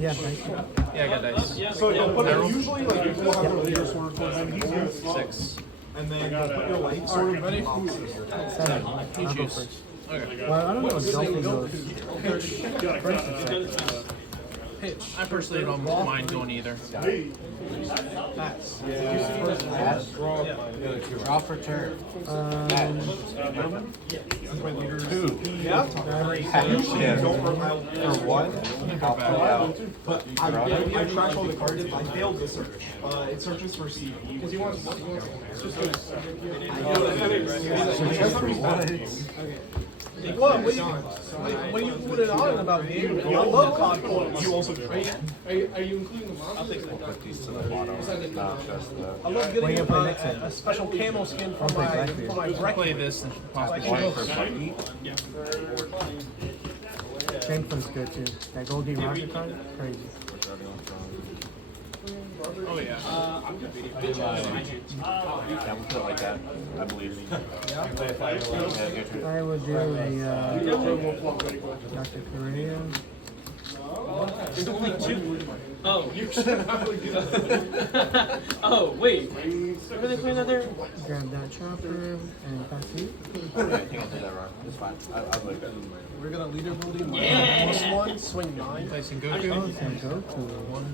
Yeah, thank you. Yeah, I got dice. So usually like people have their leader sort of towards them. He's used 6. and then you put your light sort of ready. 7. I'll go first. Okay. Well, I don't know what doflamingo is. I personally don't mind going either. Draw for turn. Usually you don't rely For 1, I'll pull out. but I trash all the cards. I failed the search. It searches for CV. Because he wants. What do you put it on about me? I love card points. You also trade. Are you including the monsters? Put these to the bottom. Just the I love getting a special camo skin for my Play bracket. this and possibly one for Bucky. Shanklin's good too. That Goldie Roger card, crazy. Oh yeah. Yeah, we'll put it like that. I believe. I would do a Dr. Korea. There's only 2. Oh. Oh, wait. Are they playing another? Grab that chopper and pass you. I think I did that wrong. It's fine. I like that. We're gonna leader building. Yeah. Plus 1, swing 9. Placing Oh, Goku. it's gonna go to 1,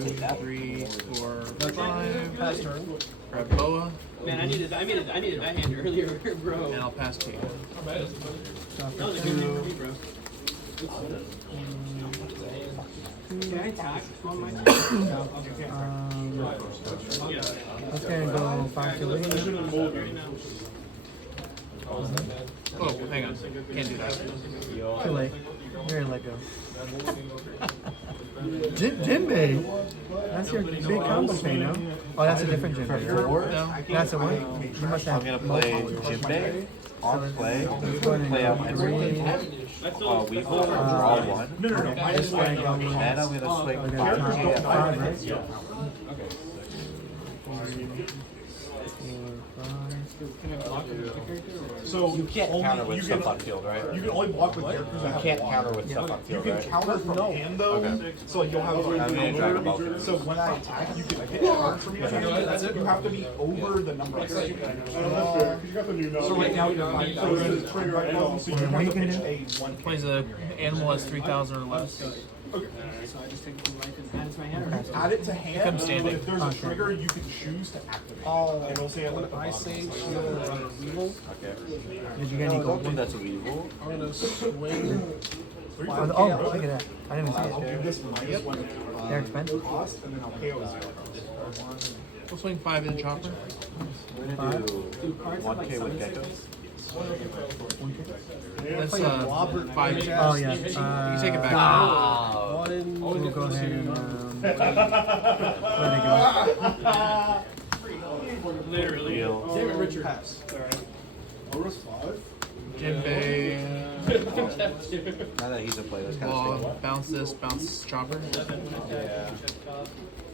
2, 3, 4, 5. pass turn. Grab Boa. Man, I needed that hand earlier, bro. And I'll pass to you. That was a good name for me, bro. Can I attack on my Let's go 5 to lead. Oh, hang on. Can't do that. Too late. You're gonna let go. Jinbei! That's your big combo pay, no? Oh, that's a different Jinbei. No. That's a one? You must have. I'm gonna play Jinbei on play. Play out my Weevil, draw 1. This guy going. Then I'm gonna swing Okay, 5K at 5, my right? 4, 5. So You can't only, counter with you stuff can, on field, right? you can only block with characters that You have can't block. counter with stuff on You field, can right? counter from hand though. Okay. So like you'll have I'm gonna Dragon Ball. so when I attack, you can hit cards from your hand. That's it. You have to be over the number of cards. So right now you're like so you can do a 1. Plays a animal as 3,000 or less. So I just take the life and add it to my hand. Add it to hand. Becomes standing. But if there's a trigger, you can choose to activate. Oh, It'll say it when at the I bottom. say shield Weevil, Okay. did you get any I gold? think that's a Weevil. I'm gonna swing. Three Oh, for oh, KO. look at that. I didn't I'll see do it. this minus 1 They're expensive. cost, and then I'll KO 0. We'll swing 5 in chopper. We're gonna do 1K with geckos. That's 5. Oh, yeah. You take it back. We'll go ahead and let it go. Literally. Wheel. David Richard. Pass. Jinbei. Now that he's a player, that's kind of Claw. strange. Bounce this. Bounce chopper.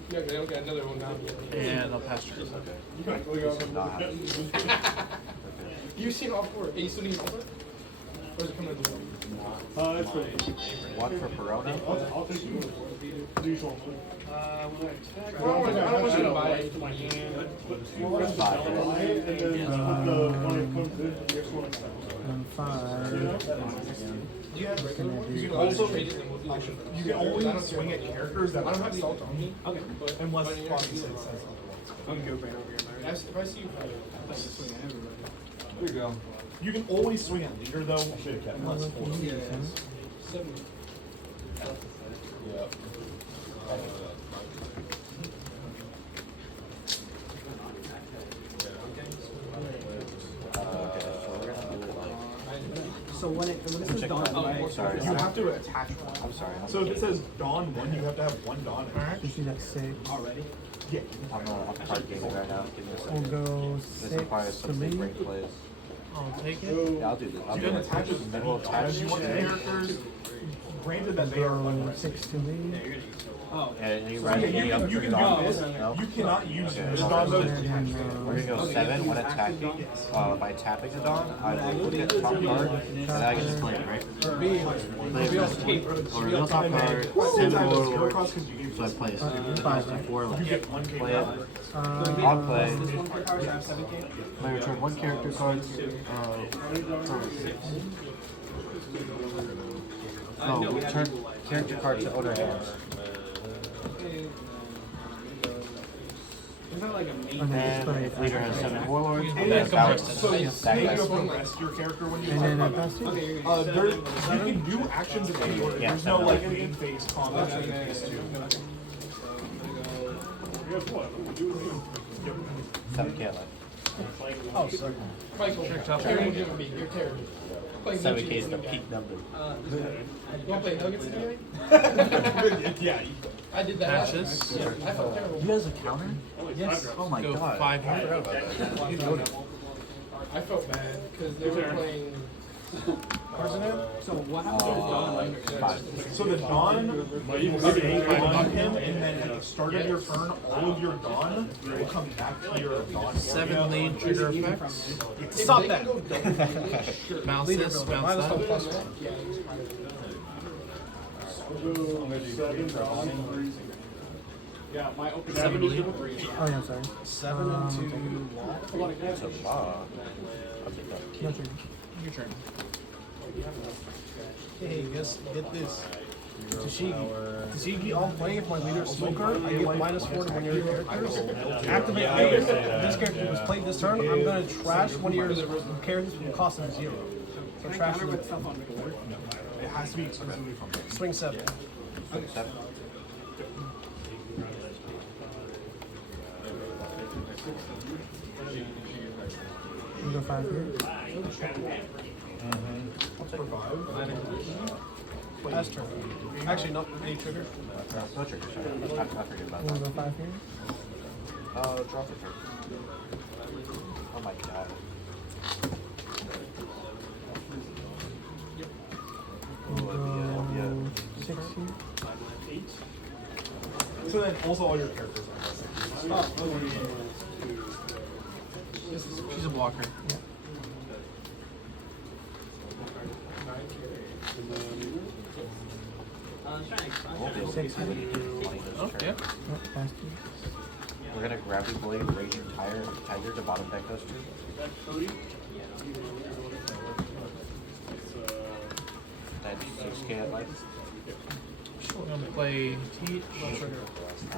Yeah, okay, another one now. And I'll pass turn. This is not happening. You've seen all 4. Are you still needing all 4? Or is it coming at the moment? It's pretty. One for Perona. I'll take you. The usual. I don't want you to buy it. That's 5. And then when it comes in, the next one. And 5. Do you have regular ones? You can also you can only swing at characters that I don't have salt on me. Okay. unless Foxy says otherwise. I'm good right over here. If I see you, I'm swing at everybody. There you go. You can always swing at leader though, unless forced. 7. So when this is done, right? Sorry. You have to attach one. I'm sorry. So if it says Dawn 1, you have to have 1 Dawn attached. You see that 6. Already? Yeah. I'm card gaming right now. Give me a We'll second. go This 6 requires to some lead. great plays. I'll take it. Yeah, I'll do this. I'll You do can it. attach as Then we'll attach as you want the characters. Granted that they are Go unready. 6 to lead. And you So run any you up can do Don? this. No? You cannot use Okay. this Don mode. We're gonna go 7 when attacking. By tapping the Dawn, I will look at the top card, and then I can just play it, right? Play it. Or reveal top card, 7 warlords. So I play it. 4 left. Play it. On play. Play return 1 character card. No, return character card to owner hands. And leader has 7 warlords. And then balance. So you can rest your character when you attack. You can do actions in any order. There's no like in phase combat or in phase 2. 7 can't left. Oh, sorry. Michael, you're terrible. 7K is the peak number. You want to play Nuggets anyway? Yeah. I did that. Matches. Yeah, I felt terrible. You guys a counter? Yes. Oh my Go god. 5 here. I felt bad because they were playing. So what happens? So the Dawn, you stay on him, and then at the start of your turn, all of your Dawn will come back to your Dawn. 7 lead trigger effects. Stop that. Bounce Leader this, builder. bounce Minus 1 that. plus 1. Yeah, my open 7 lead. Oh yeah, sorry. 7 into wall. It's a law. I'll take that. No turn. Your turn. Hey, guess get this. Tashigi on play if my leader is smoker, I get -4 to one of your characters. Activate leader. This character was played this turn. I'm gonna trash one of your characters with a cost of 0. So trash It has to be exclusively from there. swing 7. 7. We go 5 here. Pass turn. Actually, not any trigger. No trigger, sorry. I forget about We'll that. go 5 here. Draw for turn. Oh my god. We'll go 6 here. So then also all your characters are. She's a blocker. We'll be able to get money Oh, this yeah. turn. Nope, pass 2. We're gonna Gravity Blade, Raging Tiger to bottom deck those 2. That's 6K at life. We're gonna play Teach.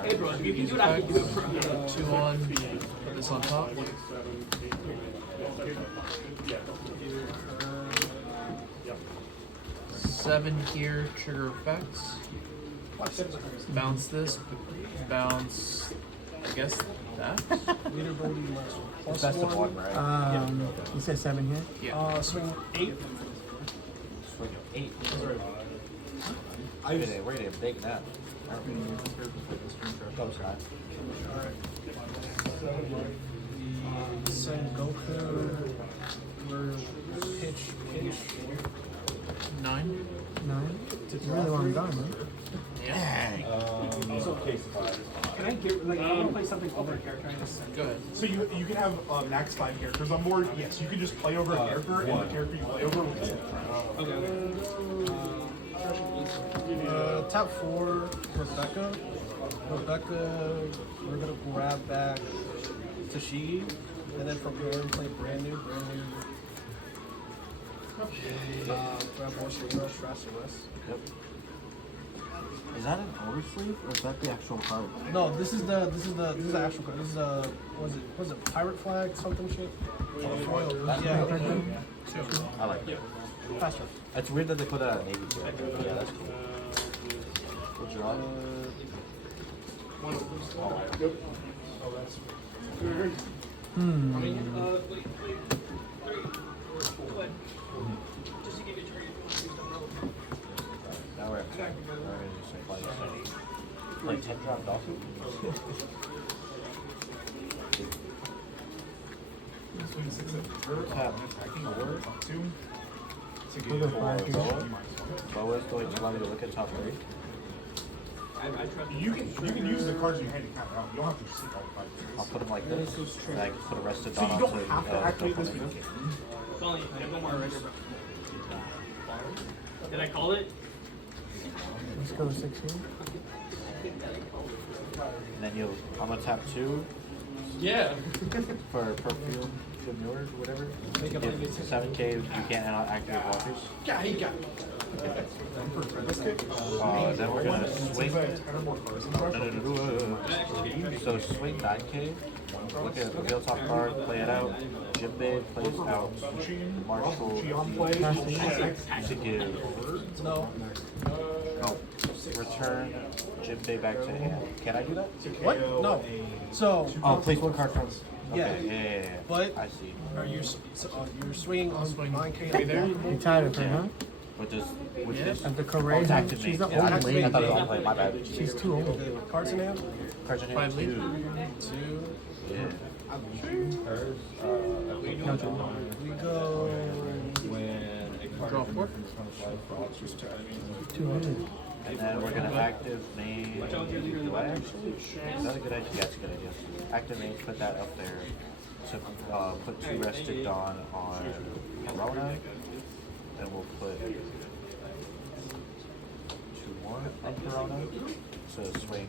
Hey, bro, you can do what I can do. 2 on. Put this on top. Seven here, trigger effects. Bounce this, bounce, I guess that? Leader ability plus Best of 1. one, right? You said 7 here. Yeah. Swing 8. Swing 8. We're gonna big nap. Go, Scott. Send Goku. We're pitch. 9. 9. You really want him done, right? Yeah. Can I get like I want to play something over a character? I just Go ahead. So you can have max 5 characters on board. Yes, you can just play over a character, and the character you play over will get Tap 4, Rebecca. We're gonna grab back Tashigi, and then from here play brand new. Grab more Rush, Trash the rest. Yep. Is that an oversleeve or is that the actual card? No, this is the actual card. This is was it pirate flag something shit? Yeah. I like it. Faster. It's weird that they put that on Navy too. Yeah, that's cool. What's your on? Now we're at 10. Like 10 drop dolphin? Tap. We'll go 5 here. Boa is going to allow me to look at top 3. You can use the cards in your hand to counter out. You don't have to seek all the cards. I'll put them like this, and I can put a rested So Dawn you onto don't have to activate this doflamingo. weekend. Only one more right. Did I call it? Let's go 6 here. And then I'm gonna tap 2 Yeah. for perfume demure, whatever. To give 7k, you can't activate blockers. Yeah, he got it. Then we're gonna swing. Enter more cards in the brush. So swing 9k. Look at reveal top card, play it out. Jinbei plays out. Marshall Gion plays. to give. No. Oh, return Jinbei back to hand. Can I do that? What? No. So. Oh, place 1 card from. Yeah. Okay, yeah. But I see. are you you're swinging on 9K? Right there. You tired of her, huh? With this. At the Oh, it's Correa, active she's mate. the Yeah, old I lady. thought it was on play. My bad. She's too old. Cards in hand? Cards in hand. 5 lead. 2. Yeah. No joke. We go. Draw 4. 2 minutes. And then we're gonna active main. Do I actually? Is that a good idea? Yeah, it's a good idea. Active main, put that up there. To put 2 rested Dawn on Corona. Then we'll put 2 more on Corona. So swing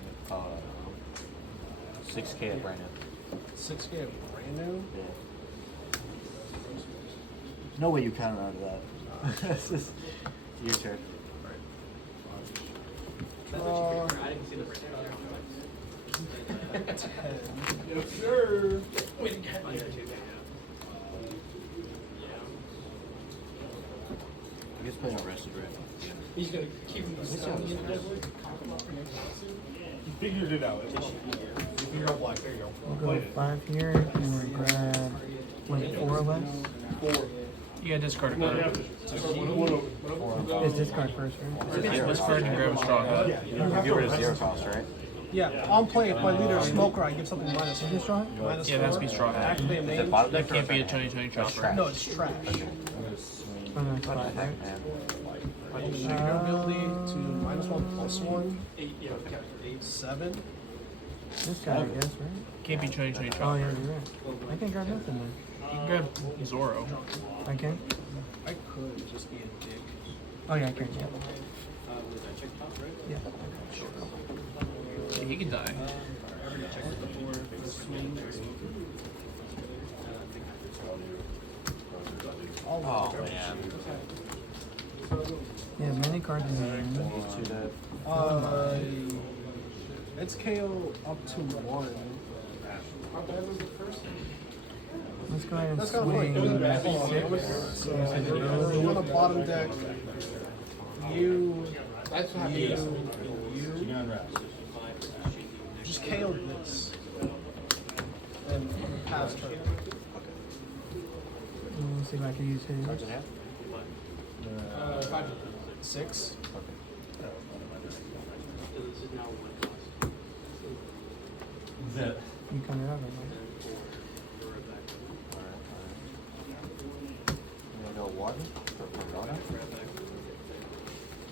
6k at Brandon. 6K of brand new. Yeah. There's no way you counter out of that. This is your turn. Draw. I didn't see the breakdown. 10. Yes, sir. Wait, I guess play arrested, right? he's gonna keep him You figured it out. You figured out black. There you go. We'll go 5 here, and we'll grab like 4 or less. You gotta discard a card. Is this card first, right? Discard and grab a straw hat. You get rid of 0 cost, right? Yeah, on play, if my leader is smoker, I give something minus. Is this strong? Minus Yeah, it has to 4. be straw hat. Activate Is it main. bottom That deck or can't be a front deck? 2020 That's chopper. No, it's trash. Oh, no, it's 5, right? Trigger ability to -1/+1. 8. 7. This guy, I guess, right? Can't be 2020 Oh, chopper. yeah, you're right. I can grab nothing then. You can grab Zoro. I can? I could just be a dick. Oh, yeah, I can, yeah. Yeah. He can die. Oh, man. Yeah, many cards in there. To that. It's KO up to 1. Let's go ahead and That's kind of funny. swing 6. So you're on the bottom deck. You. That's what You. happened. You. Just KO this. And pass turn. Let's see if I can use his. Cards in hand? 5. 6. You come it up, right? I'm gonna go 1 for Corona.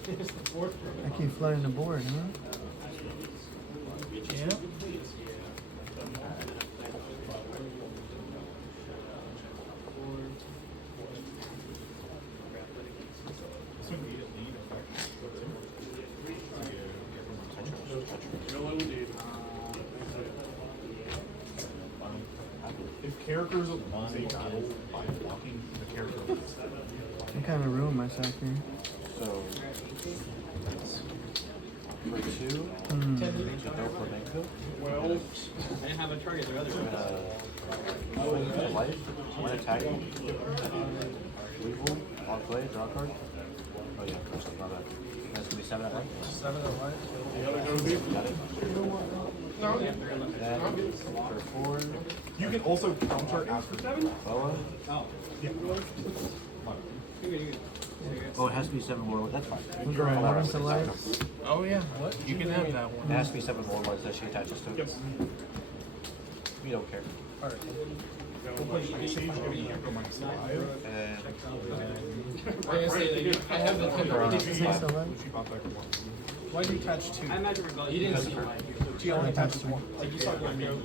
It's the 4th. I keep flooding the board, huh? Yeah. If characters lose a battle by blocking the character, I kind of ruined myself here. So, for 2, Hmm. to doflamingo. I didn't have a target. There other Swing to life, 1 attack. Weevil, on play, draw a card. Oh yeah, of course, not bad. That's gonna be 7 at life. 7 of life. Got it. Then, for 4, you can also counter after 7. Boa. Yeah. Oh, it has to be 7 more. That's fine. We'll go 11 to life. Oh yeah. You can have that It one. has to be 7 more words that she attaches to. Yep. We don't care. Alright. We'll play Ice Age, giving you go -5. And I gotta say, I have the 10 Corona. 6 to life. She bought back 1. Why did you attach 2? I imagine regardless. You didn't see mine. She only attached 1. Like you saw one video. I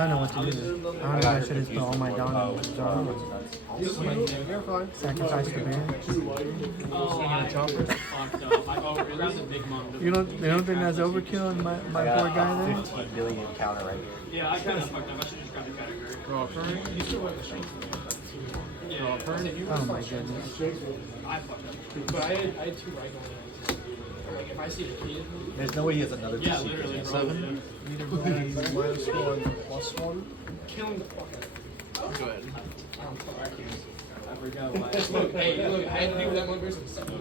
don't know what to do. I don't know if I should just put all my Don on Zoro. You're fine. Sacrifice the bear. Oh, I fucked up. I grabbed the big mom. You don't think that's overkill in my I poor got guy there? 15 billion counter right here. Yeah, I kind of fucked up. I should just grab the category. Draw a turn. Draw a turn. Oh my goodness. I fucked up. But I had 2 right on it. Like if I see a kid. There's no way he has another Yeah, PC. literally. 7. Either go -1, +1. Kill him the fuck out. Go ahead. I forgot why. Look, hey, look, I had to deal with that one person since set 1.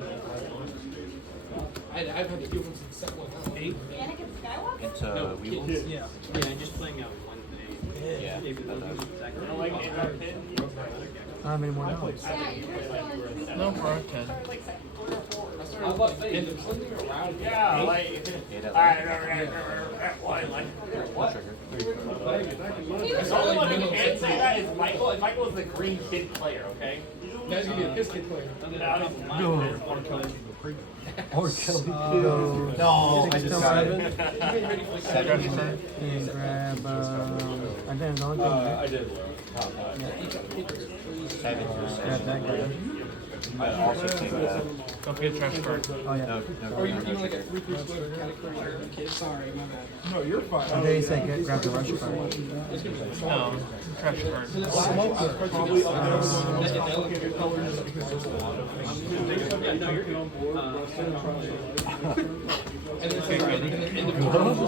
I've had to deal with him since set 1. 8? Anakin Skywalker? Into Weevils? Yeah. Yeah, just playing out one thing. Yeah. Maybe those exactly. How many more now? Yeah, you're still in No, we're at 10. I love and there's something around. Yeah, like. Eight at I don't What? It's only one who can't say that is Michael, and Michael is the green kid player, okay? That's gonna be a piss kid player. Or kill me. No, I just got it. 7. And grab, I didn't know. I did. 7. Grab that guy. I also take that. Don't forget trash card. Oh yeah. No, Or you know like a 3-3 split category kid. Sorry, my bad. No, you're fine. And then he said grab the rush card. No, trash card. Probably complicated colors because yeah, no, you're good. And then say right,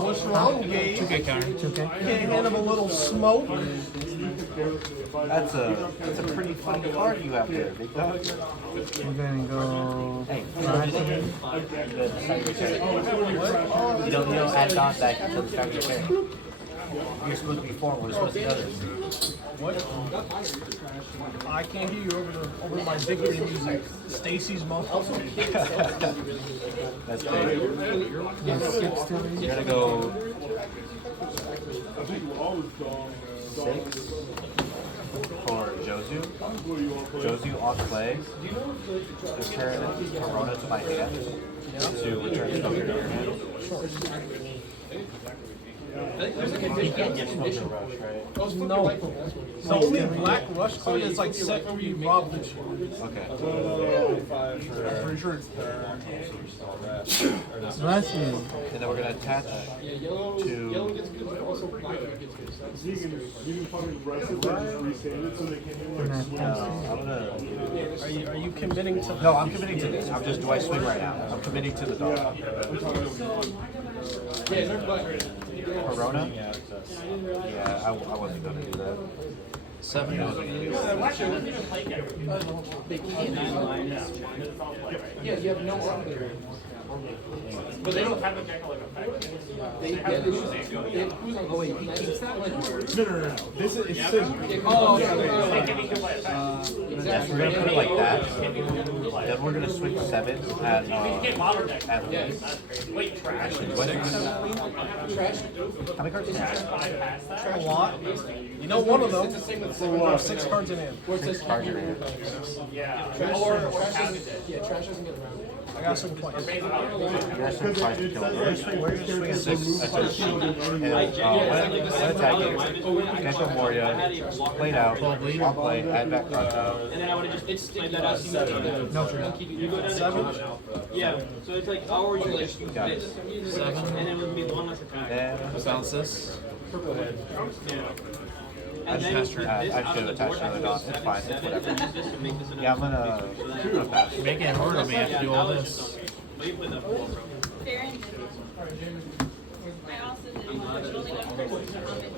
What's wrong, Gabe? 2K counter. 2K. Can't hand him a little smoke? That's a pretty funny card you have there, big dog. We're gonna go. Hey, Rising. you don't add dot back until the start of your turn. You're supposed to be 4, we're supposed to be others. What? I can't hear you over my victory music. Stacy's mom. That's big. Yeah, 6 to You're gonna go 6 for Jozu. Jozu on play. Return Corona to my hand to return Smoker to your hand. You can't get Smoker Rush, right? No. The only black rush card is like set where you rob the shit. Okay. I'm pretty sure it's Bless you. And then we're gonna attach yellow to. gets good, but also black gets good. You can fucking wrestle and just restand it so they can't And like that I'm gonna. Are you committing to? No, I'm committing to this. I'm just. Do I swing right now? I'm committing to the dog. Yeah, they're black. Corona? Yeah, I wasn't gonna do that. 7. Yeah, you have no arm there. But they don't have the Jekyll effect. Oh wait, he keeps that one. No. This is it says Oh, Yes, we're gonna put it like that. Then we're gonna swing 7 at least. wait, trash. What is How many cards do you have? A lot. You know one of them. So 6 cards in hand. 6 cards in hand. Trash doesn't get around. I got some points. You guys swing twice to kill him. We're just swinging 6 attacks. And one attack here. Catch up Moria, played out, on play, add back card out. And then I would have just played that out. No, sure. You go down 7. Yeah, so it's like, how are you like Got it. 7. and then it would be one less attack. Then Bounce this. I should attach another dot. It's fine. It's whatever. Yeah, I'm gonna pass. Making it hard on me. I have to do all this. Darren. I also did only one person commented.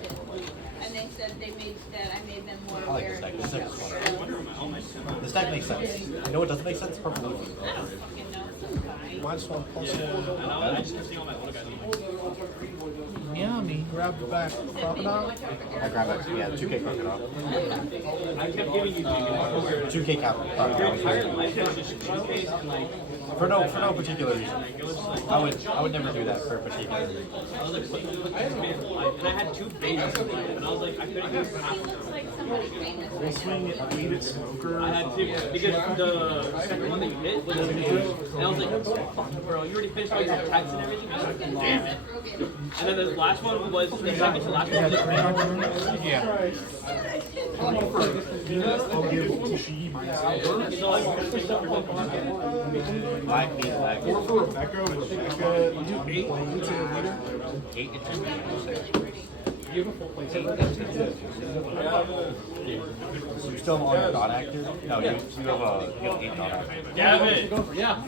And they said they made that I made them more I like aware. this deck. This deck is fun. This deck makes sense. You know what doesn't make sense? Purple Luffy. I don't fucking know. It's fine. Minus 1 plus 4. Yummy. Grab the back crocodile. I grab that. Yeah, 2K crocodile. I kept giving you 2K crocodile. For no particular reason. I would never do that for a particular reason. and I had 2 bases, and I was like, I couldn't even half of them. It's like some somebody famous Full right now. swing, Elite Smoker. I had to because the second one that you hit was new, and I was like, "Fuck, bro, you already finished all your attacks and everything." I was gonna say Seth Rogen. And then the last one was the second to last one. Was Yeah. I'll give Tashigi minus 4. Black means black. 4 for Rebecca. Rebecca, Do 8 into leader. 8 into You're still on your dot active? No, you have 8 dot active. Yeah, yeah.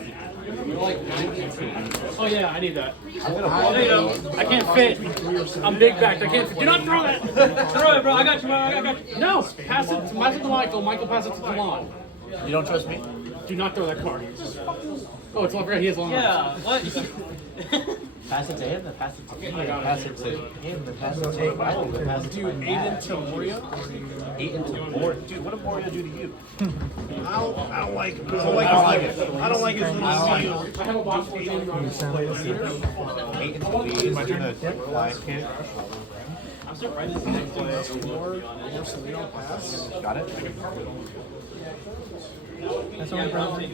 Oh yeah, I need that. I'm gonna There you go. I can't fit. I'm big back. I can't fit. Do not throw that. Throw it, bro. I got you, bro. I got you. No, pass it to Michael. Michael, pass it to Talon. You don't trust me? Do not throw that card. Oh, it's over. He has long. Yeah. What? Pass it to him, then pass it to me, then pass it to him, then pass it to Michael, then pass it to Do 8 Matt. into Moria. 8 into Moria. Dude, what did Moria do to you? I don't like it. I don't like his little I have a box for you. 8 into B. My turn. Flying kick. I'm surprised this next one is Or Selena pass. Got it? That's what we're browsing.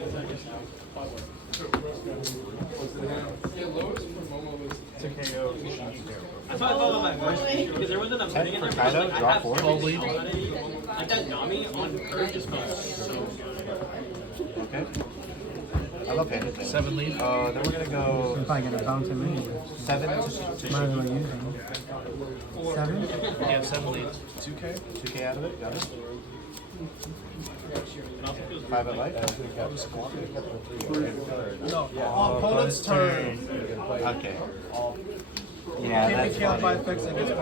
That's why I thought about my voice because there wasn't a 10 thing in for there. Kaido, Like, I draw have 4. 12 lead. Like that Nami on Earth just felt so. Okay. I love Panda things. 7 lead. Then we're gonna go I'm probably gonna bounce him anyway. 7 to Might as well use him. 7? Yeah, 7 lead. 2K. 2K out of it. Got it. 5 at life. No. Opponent's turn. Okay. Yeah, Can't that's be killed by funny. effects and gets +1.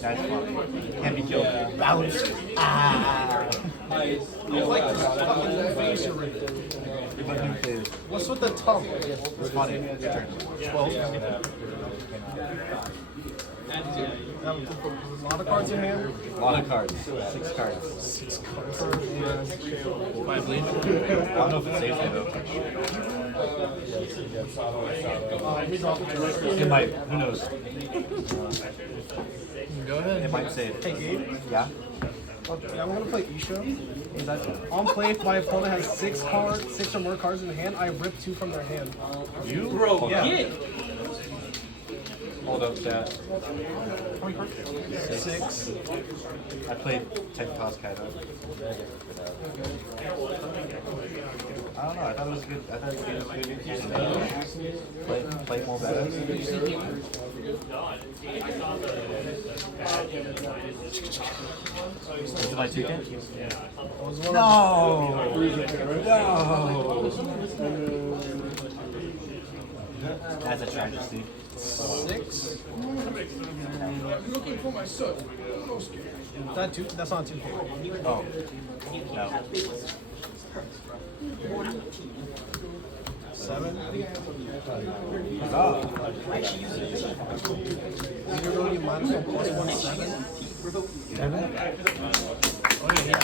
That's funny. Can't be killed. Bounce. Ah. I like this fucking face you're in. But new phase. What's with the tongue? It's funny. Your turn. 12. A lot of cards in hand. A lot of cards. 6 cards. 6 cards. 5 lead. I don't know if it's safe though. It might. Who knows? Go ahead. It might save. Hey, Gabe. Yeah? Yeah, I'm gonna play Isha. Who's that to? On play, if my opponent has 6 or more cards in hand, I rip 2 from their hand. You? Bro, Hold yeah. up. get. Hold up, Dad. 6. I played 10 cost Kaido. I don't know. I thought it was good. I thought it was good. Play more better. Is it my 2K? No! No! That's a tragedy. 6. That 2. That's not 2. Oh. No. 7. Oh. Literally -1 +1 7. 7? Oh, yeah,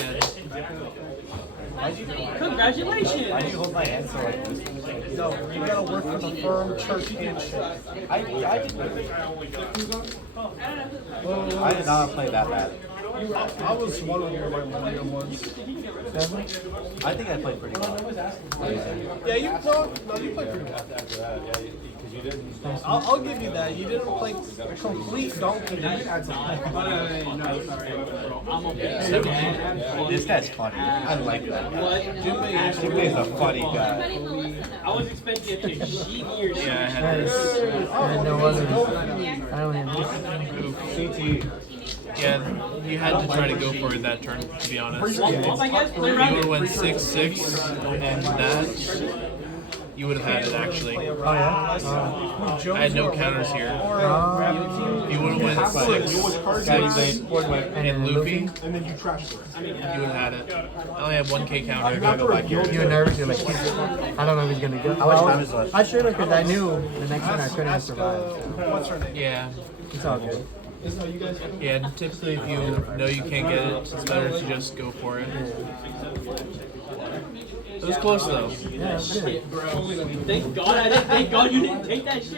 he did. Congratulations. Why do you hold my hand so like this? No, you gotta work for the firm, church, and shit. I did not play that bad. I was wondering where my Mario was. 7? I think I played pretty well. Yeah, you you played pretty well. I'll give you that. You didn't play complete donkey. This guy's funny. I like that guy. Jimmy, Jimmy's a funny guy. Not even listen to I was expecting it to sheet years. Yeah, I had this. I had no others. I only had this. CT. Yeah, you had to try to go for it that turn, to be honest. Well, I guess play You around would have it. went 6-6, and that, you would have had it actually. Oh, yeah? I had no counters here. Oh. You would have went 6 and loopy, And then you trash the rest. you would have had it. I only have 1K counter. I'm gonna go back here. You were nervous, you're like, I don't know if he's gonna go. How much time is left? I should have, because I knew the next one I couldn't have survived. So what's her name? Yeah. it's all good. Yeah, and typically if you know you can't get it, it's better to just go for it. It was close though. Yeah, it was good. Thank God you didn't take that shit.